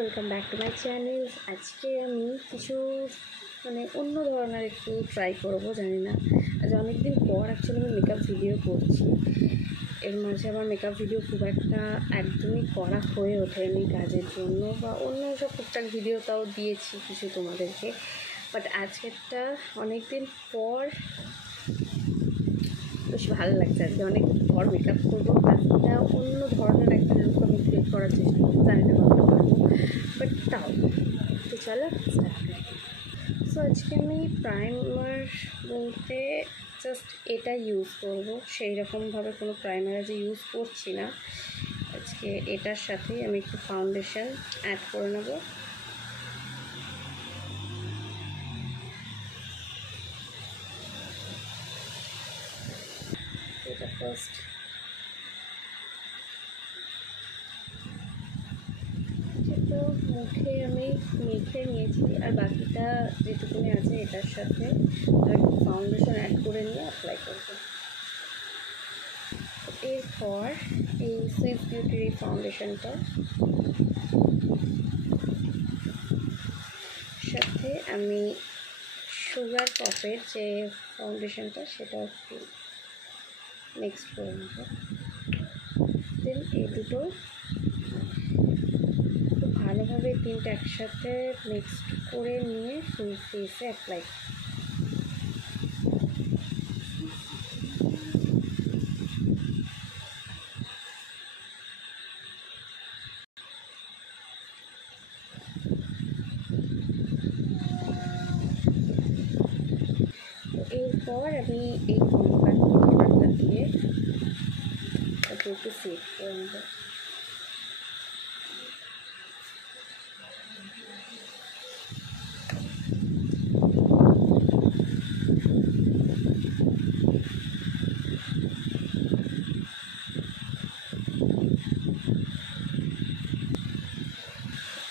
Welcome back to my channel. আজকে আমি কিছু অন্য ধরনের একটু ট্রাই করব। জানি না, আজ অনেকদিন পর অ্যাকচুয়ালি আমি মেকআপ ভিডিও করছি। এর মাঝে আমার মেকআপ ভিডিও খুব একটা একদমই করা হয়ে ওঠেনি কাজের জন্য, বা অন্য সব টুকটাক ভিডিও তাও দিয়েছি কিছু তোমাদেরকে। বাট আজকেরটা অনেক দিন পর বেশ ভালো লাগছে। আজকে অনেক পর মেকআপ করবো, একটা অন্য ধরনের একটা লুক আমি ক্রিয়েট করার চেষ্টা করবো। জানি না কতটা পারবো, বাট তাও তো চলো স্টার্ট করি। সো আজকে আমি প্রাইমার বলতে জাস্ট এটা ইউজ করবো, সেই রকমভাবে কোনো প্রাইমার আজ ইউজ করছি না। আজকে এটার সাথেই আমি একটু ফাউন্ডেশন অ্যাড করে নেবো। এটা ফার্স্ট তো মুখে আমি মেখে নিয়েছি, আর বাকিটা যেটুকুনি আছে এটার সাথে একটু ফাউন্ডেশন অ্যাড করে নিয়ে অ্যাপ্লাই করবো। এরপর এই সুইস বিউটির এই ফাউন্ডেশনটা সাথে আমি সুগার পপের যে ফাউন্ডেশনটা সেটা একটু মিক্সড করে নেব। দেন এই দুটো খুব ভালোভাবে তিনটা একসাথে মিক্সড করে নিয়ে ফুল ফেসে অ্যাপ্লাই। এরপর আমি এই কম্পাক্টটা দিয়ে একটু সেট করে নেব।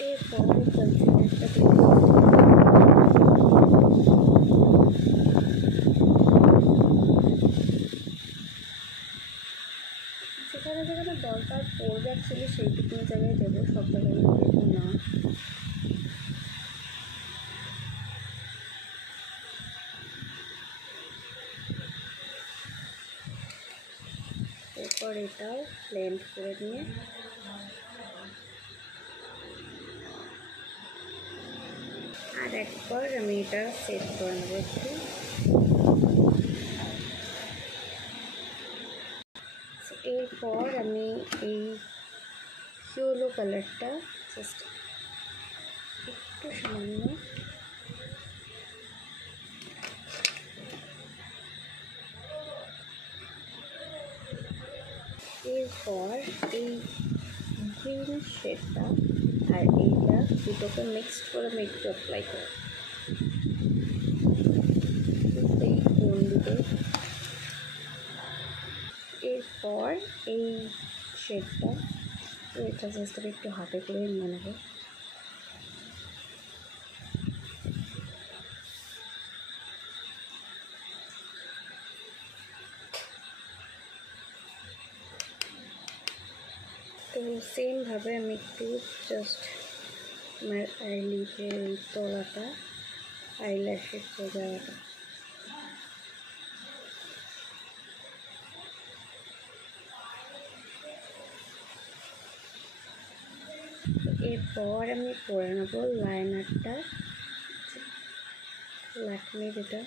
এরপর কনসিলারটা দিয়ে যেখানে যেখানে দরকার পড়বে অ্যাকচুয়ালি সেইটুকুনি জায়গায় দেবো, সব জায়গায় দেবো না। এরপর এটাও ব্লেন্ড করে নিয়ে আর একবার আমি এটা সেট করে নেবো একটু। এরপর আমি এই ইয়েলো কালারটা জাস্ট একটু সামান্য এরপর এই গ্রিন শেডটা আর এইটা দুটোকে মিক্সড করে আমি একটু অ্যাপ্লাই করি এই কোন দিকে। এরপর এই শেডটা এটা জাস্ট আমি একটু হাতে করে নিয়ে নেবো। তো সেমভাবে আমি একটু জাস্ট আমার আইলিডের তলাটা আইল্যাশের যে জায়গাটা এরপর আমি করে নেবো লাইনারটা, ল্যাকমে যেটা।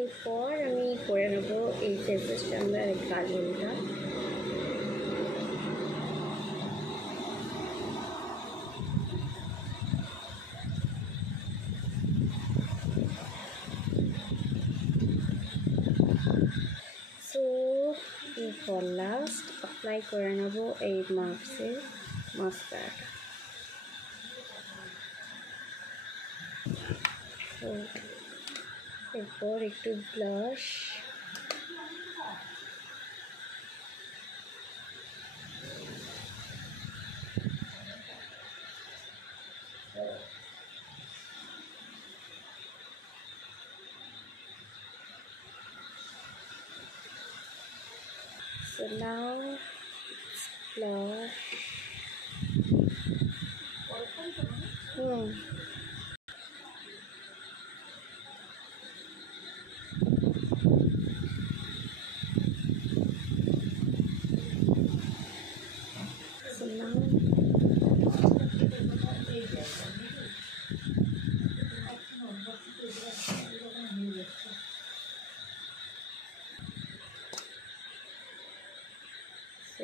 এরপর আমি করে নেবো এই ফেসেস চামড়ার এই কাজলটা। সো এরপর লাস্ট অ্যাপ্লাই করে নেবো এই মার্কসের মাস্কারাটা। তো এরপর একটু blush, So now blush. So now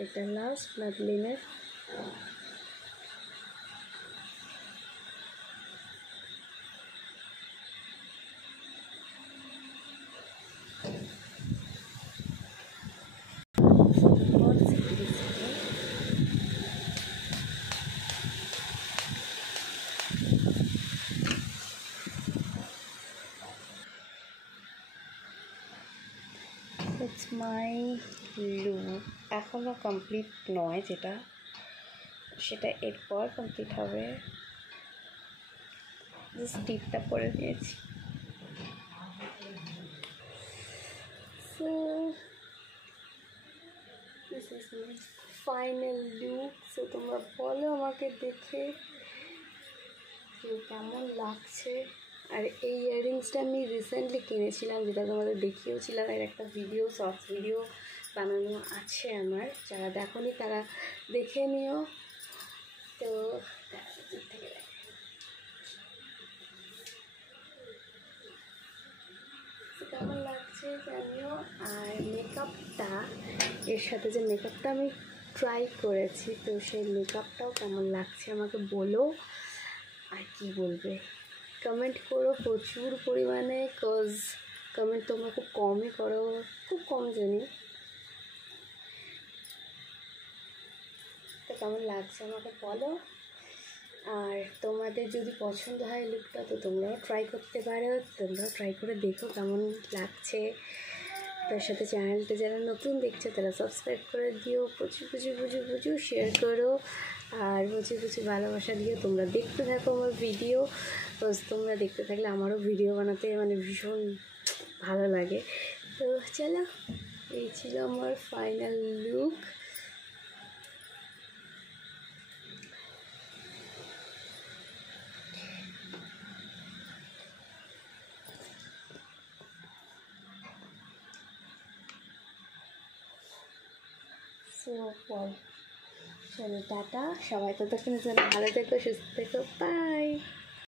এটা লাস্ট ম্যাবলিনের ইটস মাই লুক। এখনও কমপ্লিট নয়, সেটা এরপর কমপ্লিট হবে। জাস্ট টিপটা পরে দিয়েছি। So this is my final look. So তোমরা বলো আমাকে দেখে কেমন লাগছে। আর এই ইয়াররিংসটা আমি রিসেন্টলি কিনেছিলাম, যেটা তোমাদের দেখিয়েওছিলাম। এর একটা শর্টস ভিডিও বানানো আছে আমার, যারা দেখোনি তারা দেখে নিও। তো কেমন লাগছে জানিও। আর মেকআপটা, এর সাথে যে মেকআপটা আমি ট্রাই করেছি, তো সেই মেকআপটাও কেমন লাগছে আমাকে বলো। আর কি বলবে, কমেন্ট করো প্রচুর পরিমাণে, কজ কমেন্ট তোমরা খুব কমই করো, খুব কম জানি। তো কেমন লাগছে আমাকে বলো। আর তোমাদের যদি পছন্দ হয় লুকটা, তো তোমরাও ট্রাই করতে পারো। তোমরাও ট্রাই করে দেখো কেমন লাগছে। তার সাথে চ্যানেলটা যারা নতুন দেখছো তারা সাবস্ক্রাইব করে দিও। প্রচুর শেয়ার করো, আর প্রচুর ভালোবাসা দিও। তোমরা দেখতে থাকো আমার ভিডিও, বস তোমরা দেখতে থাকলে আমারও ভিডিও বানাতে ভীষণ ভালো লাগে। তো চলো, এই ছিল আমার ফাইনাল লুক। চলো টাটা, সবাই ততক্ষণের জন্য ভালো থেকো, সুস্থ থেকো, বাই।